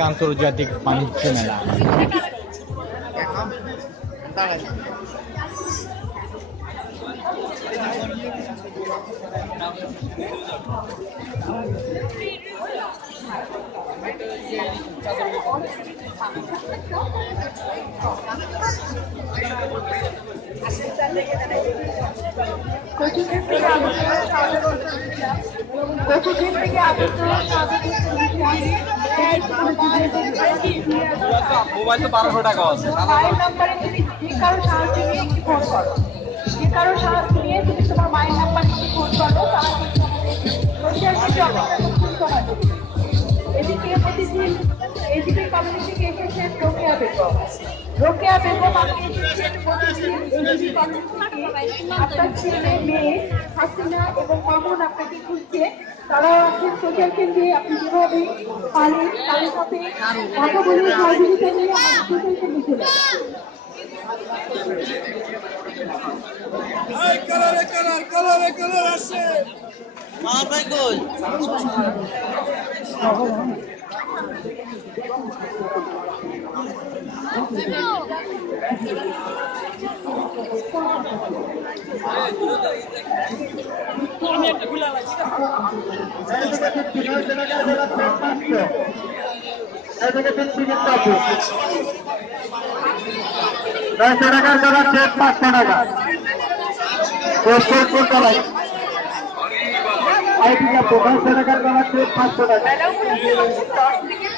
আন্তর্জাতিক বাণিজ্য মেলা কোচিংয়ের থেকে মোবাইল তো বারোশো টাকা আছে। তুমি যে কারও সাহায্য নিয়ে ফোন করো। যে কারও সাহায্য নিয়ে তুমি তোমার মায়ের নাম্বারে একটু ফোন করো সুস্থ হবে এদিকে প্রতিদিন এদিকে বেগম রোকেয়া বেগম আপনার ছেলে মেয়ে হাসিনা এবং মামুন আপনাকে খুঁজছে তারা আছেন সোশ্যাল কেন্দ্রে আপনি যেভাবে পারেন তাদের সাথে কথা বলে সহযোগিতা নিয়ে সোশ্যাল কেন্দ্রে চলে কালারে কালার কালারে কালার আসছে আমার ভাই কই নয়শো টাকার জোড়া চেক পাঁচশো টাকা কোটপুর কলাই আইটি টাকার পাঁচশো টাকা মেলা উপলক্ষে মাসে দশ থেকে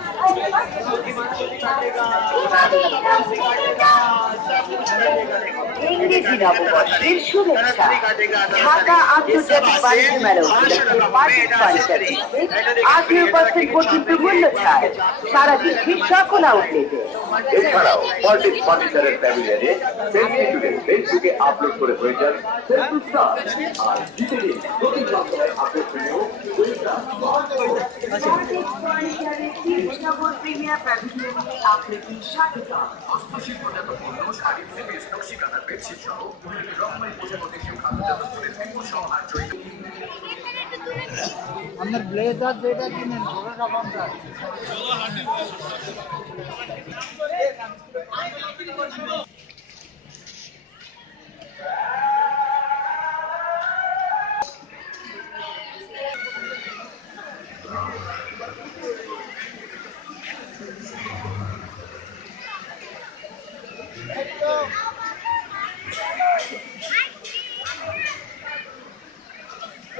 ইংরেজি নববর্ষের শুভেচ্ছা ঢাকা আন্তর্জাতিক বাণিজ্য মেলা আঠেরো পার্সেন্ট পর্যন্ত মূল্য ছাড় সারা বিশ্বের সকল আউটলেটে এছাড়াও পলিটিক্স ফার্নিচারের প্যাভিলিয়নে ফেসবুকে আপলোড করে হয়ে আর জিতে আপলোড প্রিমিয়ার প্যাভিলিয়নে আপনাকে স্বাগত হস্তশিল্পজাত পণ্য শাড়ি সিরিজ নকশিকাতা বেডশিট সহ বিভিন্ন রকমের পোশাক দেশীয় খাদ্যজাত ফুলের বিপুল সমাহার জড়িত আপনার ব্লেজার যেটা কিনেন পুরো রকমটা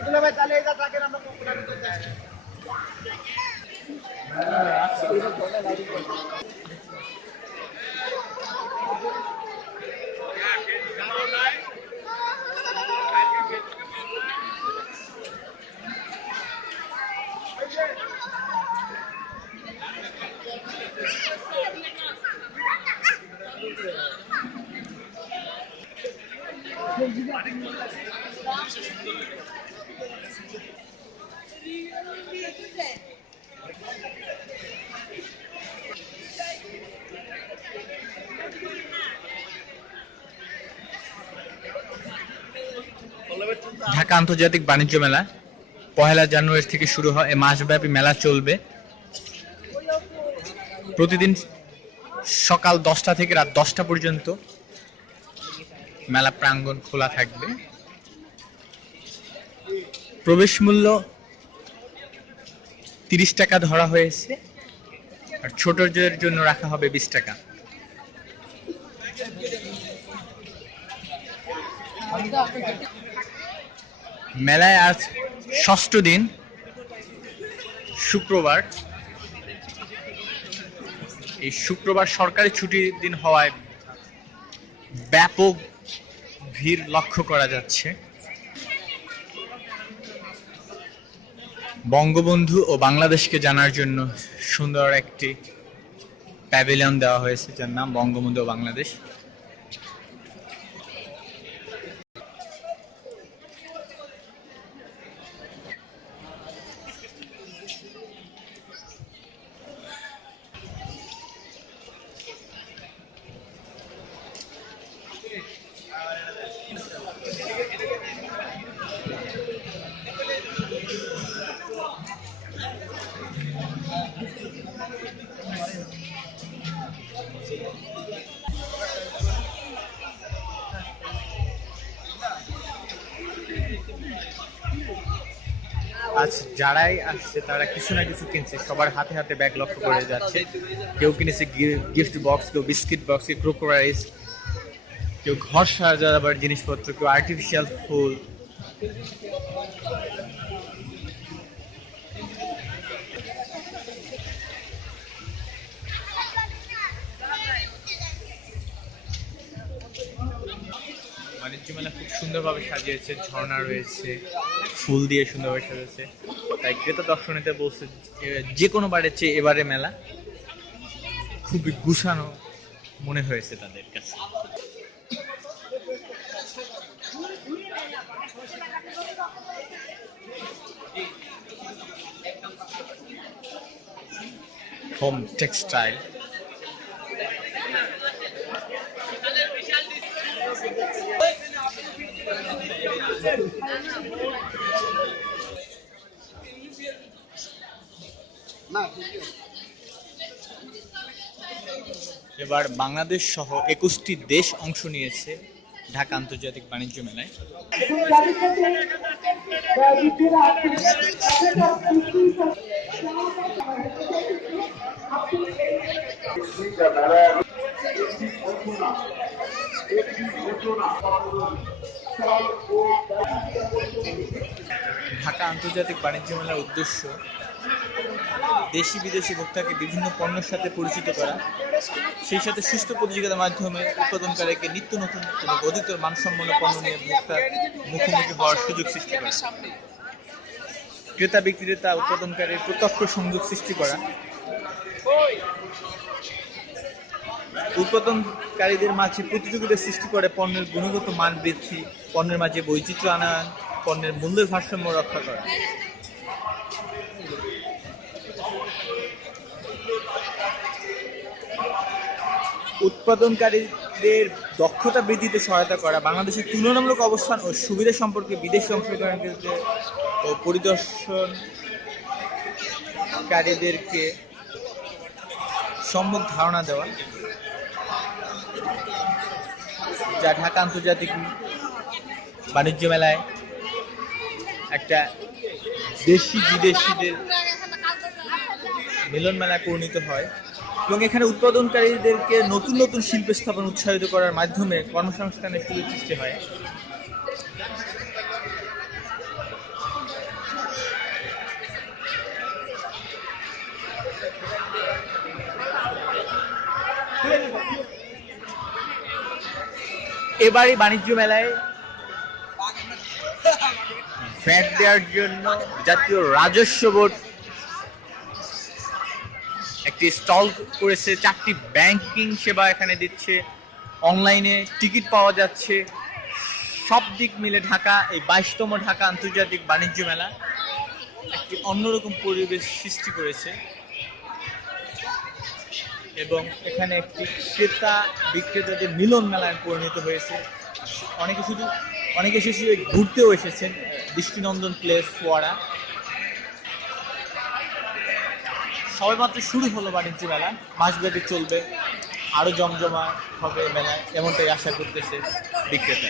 इतना भाई चलेगा ताकि हम लोग पूरा আন্তর্জাতিক বাণিজ্য মেলা। পহেলা জানুয়ারি থেকে শুরু হয়, এ মাসব্যাপী মেলা চলবে। প্রতিদিন সকাল দশটা থেকে রাত দশটা পর্যন্ত মেলা প্রাঙ্গণ খোলা থাকবে। প্রবেশ মূল্য তিরিশ টাকা ধরা হয়েছে, আর ছোটদের জন্য রাখা হবে বিশ টাকা। মেলায় আজ ষষ্ঠ দিন, শুক্রবার। এই শুক্রবার সরকারি ছুটির দিন হওয়ায় ব্যাপক ভিড় লক্ষ্য করা যাচ্ছে। বঙ্গবন্ধু ও বাংলাদেশকে জানার জন্য সুন্দর একটি প্যাভিলিয়ন দেওয়া হয়েছে, যার নাম বঙ্গবন্ধু ও বাংলাদেশ। আজ যারাই আসছে, তারা কিছু না কিছু কিনছে। সবার হাতে হাতে ব্যাগ লক্ষ্য করে যাচ্ছে। কেউ কিনেছে গিফট বক্স কেউ বিস্কিট বক্স কেউ ক্রোকোরাইজ কেউ ঘর সাজাবার জিনিসপত্র, কেউ আর্টিফিশিয়াল ফুল। বাণিজ্য মেলা খুব সুন্দরভাবে সাজিয়েছে, ঝর্ণা রয়েছে, ফুল দিয়ে সুন্দরভাবে সাজিয়েছে তাই ক্রেতা দর্শনীতে বলছে যে কোনো বারের চেয়ে এবারে মেলা খুবই গুছানো মনে হয়েছে তাদের কাছে। হোম টেক্সটাইল এবার বাংলাদেশ সহ একুশটি দেশ অংশ নিয়েছে ঢাকা আন্তর্জাতিক বাণিজ্য মেলায়। ঢাকা আন্তর্জাতিক বাণিজ্য মেলার উদ্দেশ্য দেশি বিদেশি ভোক্তাকে বিভিন্ন পণ্যের সাথে পরিচিত করা, সেই সাথে সুস্থ প্রতিযোগিতার মাধ্যমে উৎপাদনকারীকে নিত্য নতুন অধিকতর মানসম্পন্ন পণ্য নিয়ে ভোক্তার মুখোমুখি হওয়ার সুযোগ সৃষ্টি করা। ক্রেতা, বিক্রেতা, উৎপাদনকারীর প্রত্যক্ষ সংযোগ সৃষ্টি করা উৎপাদনকারীদের মাঝে প্রতিযোগিতা সৃষ্টি করে পণ্যের গুণগত মান বৃদ্ধি, পণ্যের মাঝে বৈচিত্র্য আনা, পণ্যের মূল্যের ভারসাম্য রক্ষা করা। উৎপাদনকারীদের দক্ষতা বৃদ্ধিতে সহায়তা করা, বাংলাদেশের তুলনামূলক অবস্থান ও সুবিধা সম্পর্কে বিদেশি অংশগ্রহণকারীদের ও পরিদর্শনকারীদেরকে সম্যক ধারণা দেওয়া। যা ঢাকা আন্তর্জাতিক বাণিজ্য মেলায় একটা দেশি বিদেশিদের মিলন মেলায় পরিণত হয় এবং এখানে উৎপাদনকারীদেরকে নতুন নতুন শিল্প স্থাপন উৎসাহিত করার মাধ্যমে কর্মসংস্থানের সুযোগ সৃষ্টি হয়। এবারই বাণিজ্য মেলায় ফ্যাট দেওয়ার জন্য জাতীয় রাজস্ব বোর্ড একটি স্টল করেছে, চারটি ব্যাংকিং সেবা এখানে দিচ্ছে, অনলাইনে টিকিট পাওয়া যাচ্ছে। সব দিক মিলে ঢাকা, এই বাইশতম ঢাকা আন্তর্জাতিক বাণিজ্য মেলা একটি অন্যরকম পরিবেশ সৃষ্টি করেছে। এবং এখানে একটি ক্রেতা বিক্রেতাদের মিলন মেলায় পরিণত হয়েছে। অনেকে শুধু অনেকে শুধু ঘুরতেও এসেছেন, দৃষ্টিনন্দন প্লেস, ফোয়ারা। সবাই মাত্র শুরু হলো বাণিজ্য মেলা, মাসব্যাপী চলবে, আরও জমজমা হবে মেলায়, এমনটাই আশা করতেছে বিক্রেতা